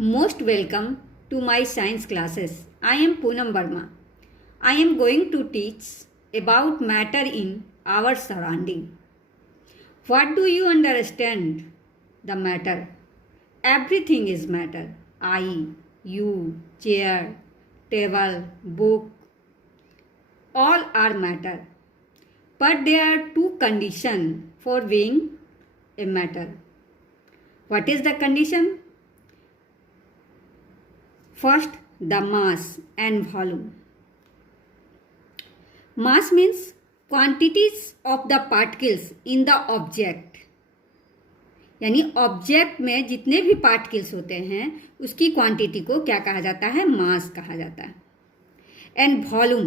Most welcome to my science classes. I am Poonam Verma. I am going to teach about matter in our surrounding. What do you understand? The matter. Everything is matter. I, you, chair, table, book, all are matter. But there are two conditions for being a matter. What is the condition? First, the mass and volume. Mass means quantities of the particles in the object. यानी object में जितने भी particles होते हैं उसकी quantity को क्या कहा जाता है? मास कहा जाता है. And volume.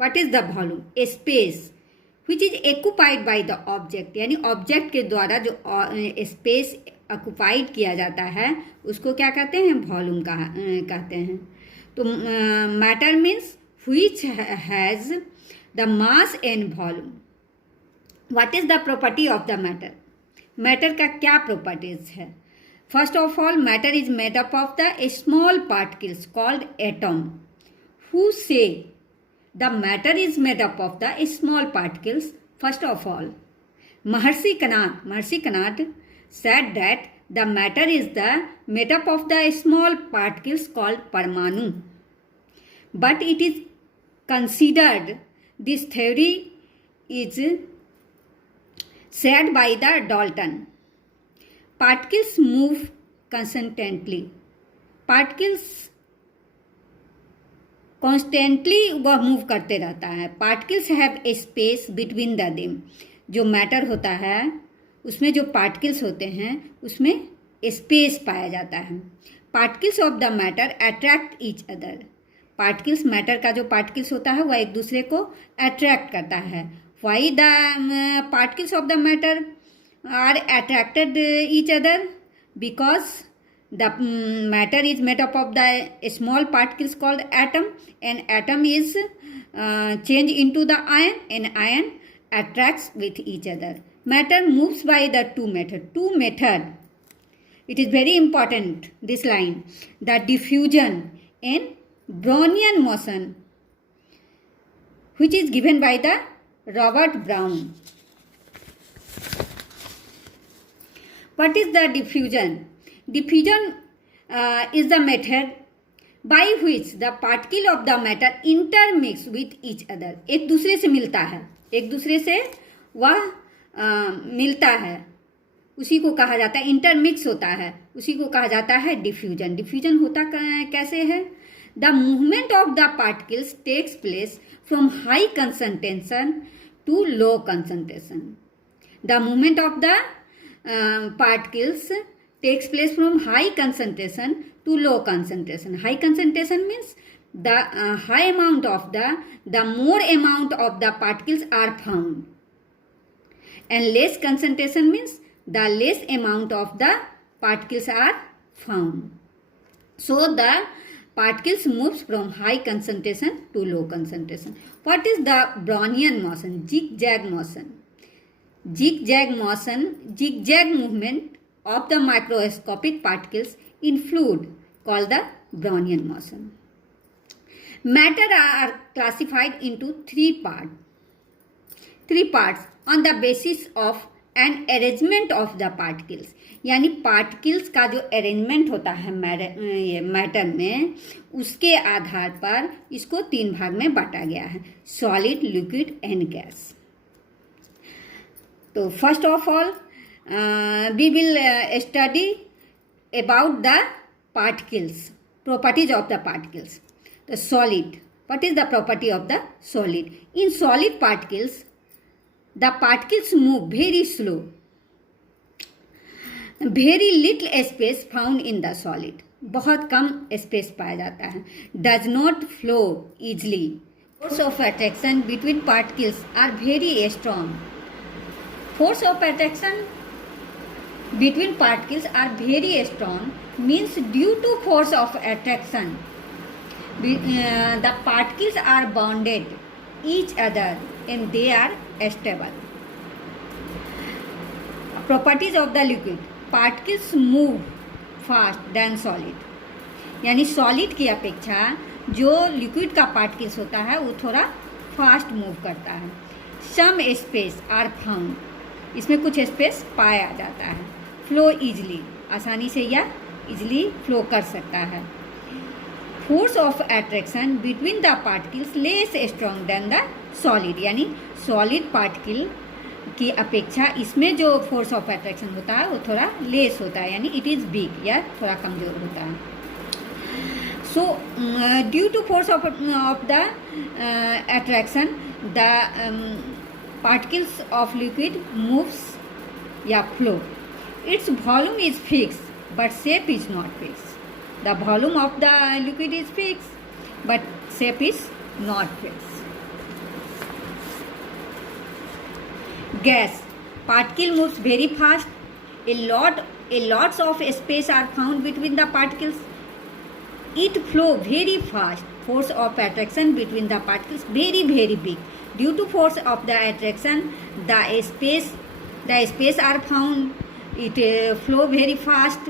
What is the volume? A space which is occupied by the object. यानी ऑब्जेक्ट के द्वारा जो स्पेस ऑक्युपाइड किया जाता है उसको क्या कहते हैं? वॉल्यूम कहते हैं. तो matter means which has the mass and volume. What is the property of the matter? Matter का क्या प्रॉपर्टीज है? First of all, matter is made up of the small particles called atom. Who say the matter is made up of the small particles? First of all, Maharshi Kanad said that the matter is the made up of the small particles called parmanu. But it is considered, this theory is said by the Dalton. Particles move constantly. Particles constantly वह move करते रहता है. Particles have a space between them. जो matter होता है उसमें जो particles होते हैं उसमें स्पेस पाया जाता है. Particles of the matter attract each other. Particles, matter का जो पार्टिकल्स होता है वह एक दूसरे को अट्रैक्ट करता है. Why the particles of the matter are attracted each other? Because the matter is made up of the small particles called atom, and atom is change into the ion, and ion attracts with each other. Matter moves by the two method. It is very important, this line. The diffusion and Brownian motion, which is given by the Robert Brown. What is the diffusion? Diffusion is the method by which the particle of the matter intermix with each other. एक दूसरे से मिलता है, एक दूसरे से वह मिलता है, उसी को कहा जाता है, इंटरमिक्स होता है, उसी को कहा जाता है डिफ्यूजन. डिफ्यूजन होता कैसे है? The movement of the particles takes place from high concentration to low concentration. The movement of the particles takes place from high concentration to low concentration. High concentration means the high amount of the more amount of the particles are found, and less concentration means the less amount of the particles are found. So the particles moves from high concentration to low concentration. What is the Brownian motion? Zigzag motion. Zigzag movement of the microscopic particles in fluid called the Brownian motion. Matter are classified into three parts on the basis of an arrangement of the particles. यानी particles का जो arrangement होता है matter में, उसके आधार पर इसको तीन भाग में बांटा गया है: सॉलिड, लिक्विड एंड गैस. तो first of all we will study about the particles, properties of the particles. The solid. What is the property of the solid? In solid particles, the particles move very slow. Very little space found in the solid. बहुत कम space पाया जाता है. Does not flow easily. Force of attraction between particles are very strong. Force of attraction between particles are very strong means due to force of attraction, the particles are bounded each other and they are stable. Properties of the liquid. Particles move fast than solid. यानी solid की अपेक्षा जो liquid का particles होता है वो थोड़ा fast move करता है। सम स्पेस आर फाउंड, इसमें कुछ स्पेस पाया जाता है। फ्लो इजली, आसानी से यह इजली फ्लो कर सकता है। Force of attraction between the particles less strong than the solid, यानी सॉलिड पार्टिकल की अपेक्षा इसमें जो फोर्स ऑफ अट्रैक्शन होता है वो थोड़ा लेस होता है, यानी इट इज़ वीक, या थोड़ा कमज़ोर होता है। So, due to force of the attraction, the particles of liquid moves या flow. Its volume is fixed, but shape is not fixed. The volume of the liquid is fixed, but shape is not fixed. Gas particle moves very fast. Lots of space are found between the particles. It flow very fast. Force of attraction between the particles very big. Due to force of the attraction, the space are found. It flow very fast.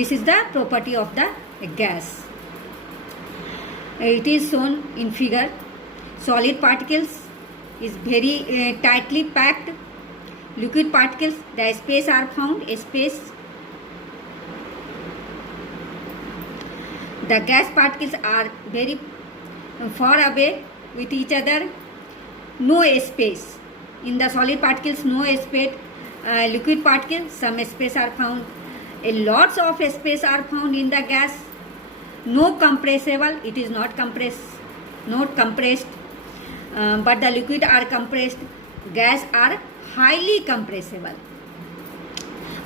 This is the property of the gas. It is shown in figure. Solid particles is very tightly packed. Liquid particles, the space are found. The gas particles are very far away with each other. No space. In the solid particles, no space. Liquid particles, some space are found. Lots of space are found in the gas. No compressible. It is not compressed. But the liquid are compressed. Gas are highly compressible.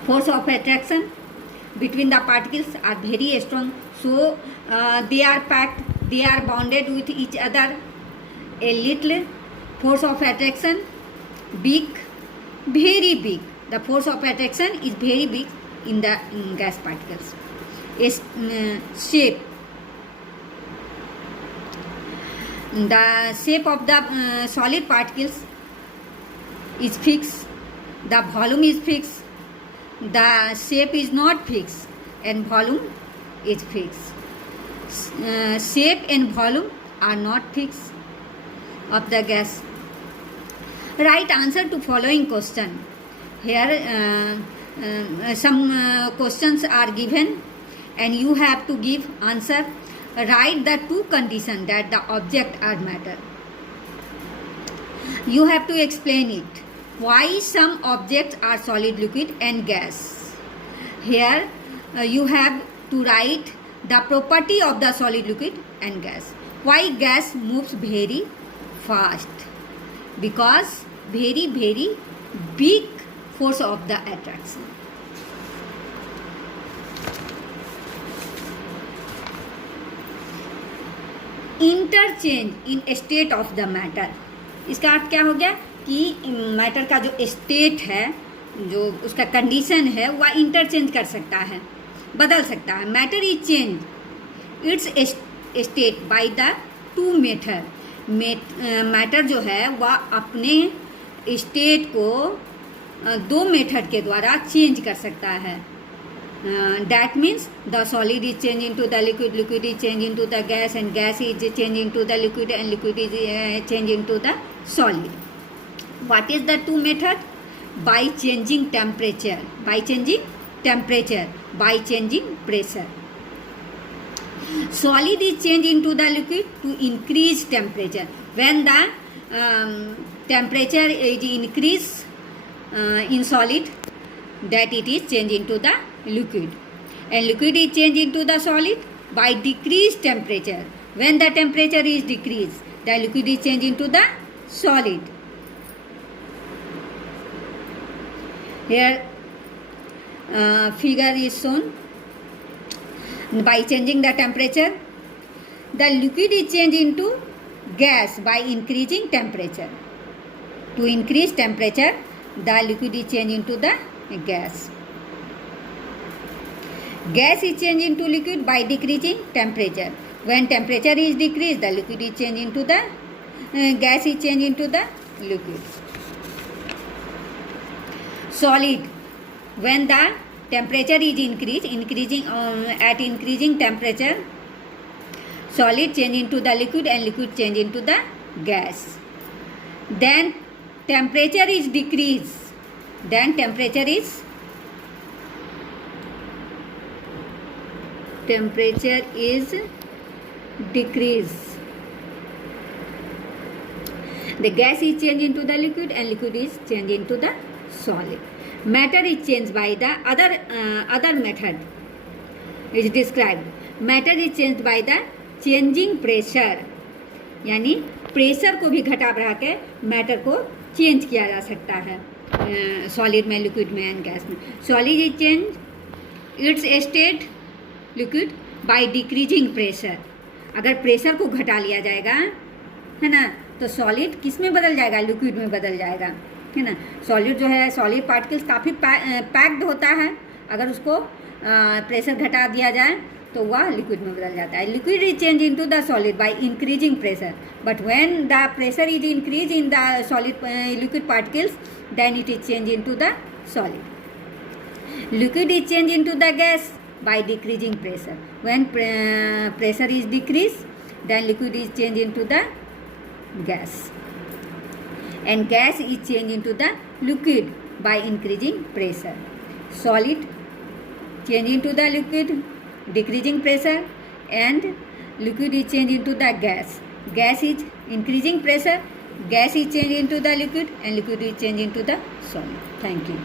Force of attraction between the particles are very strong. So they are packed, they are bonded with each other. A little force of attraction, big, very big. The force of attraction is very big in the gas particles. Shape. The shape of the solid particles is fixed. The volume is fixed. The shape is not fixed, and volume is fixed. Shape and volume are not fixed of the gas. Write answer to following question. Here some questions are given and you have to give answer. Write the two conditions that the object are matter. You have to explain it. Why some objects are solid, liquid and gas. Here you have to write the property of the solid, liquid and gas. Why gas moves very fast? Because very big force of the attraction. Interchange in state of the matter. इसका अर्थ क्या हो गया कि matter का जो state है, जो उसका कंडीशन है, वह इंटरचेंज कर सकता है, बदल सकता है. Matter is change it's state by the two method. Matter जो है वह अपने स्टेट को दो मेथड के द्वारा चेंज कर सकता है. That means the solid is changed into the liquid, liquid is changed into the gas, and gas is changed into the liquid, and liquid is changed into the solid. What is the two method? By changing temperature, by changing temperature, by changing pressure. Solid is changed into the liquid to increase temperature. When the temperature is increased in solid, that it is changed into the liquid, and liquid is changed into the solid by decreased temperature. When the temperature is decreased, the liquid is changed into the solid. Here figure is shown. By changing the temperature, the liquid is changed into gas by increasing temperature. To increase temperature, the liquid is changed into the gas. Gas is changed into liquid by decreasing temperature. When temperature is decreased, the liquid is changed into the gas is changed into the liquid. Solid. When the temperature is increasing at increasing temperature, solid change into the liquid and liquid change into the gas. Then temperature is decreased, then temperature is decreased. The gas is changed into the liquid and liquid is changed into the solid. Matter is changed by the other method is described. Matter is changed by the changing pressure, यानी pressure को भी घटा बढ़ा के matter को change किया जा सकता है सॉलिड में, लिक्विड में एंड गैस में. Solid is change it's state liquid by decreasing pressure. अगर प्रेशर को घटा लिया जाएगा है ना, तो सॉलिड किस में बदल जाएगा? लिक्विड में बदल जाएगा, है ना. सॉलिड जो है, सॉलिड पार्टिकल्स काफ़ी पैक्ड होता है. अगर उसको प्रेशर घटा दिया जाए तो वह लिक्विड में बदल जाता है. Liquid is change into the solid by increasing pressure, but when the pressure is increase in the solid liquid particles, then it is change into the solid. Liquid is change into the gas by decreasing pressure. When pressure is decreased, then liquid is changed into the gas, and gas is changed into the liquid by increasing pressure. Solid change into the liquid, decreasing pressure, and liquid is changed into the gas. Gas is increasing pressure, gas is changed into the liquid, and liquid is changed into the solid. Thank you.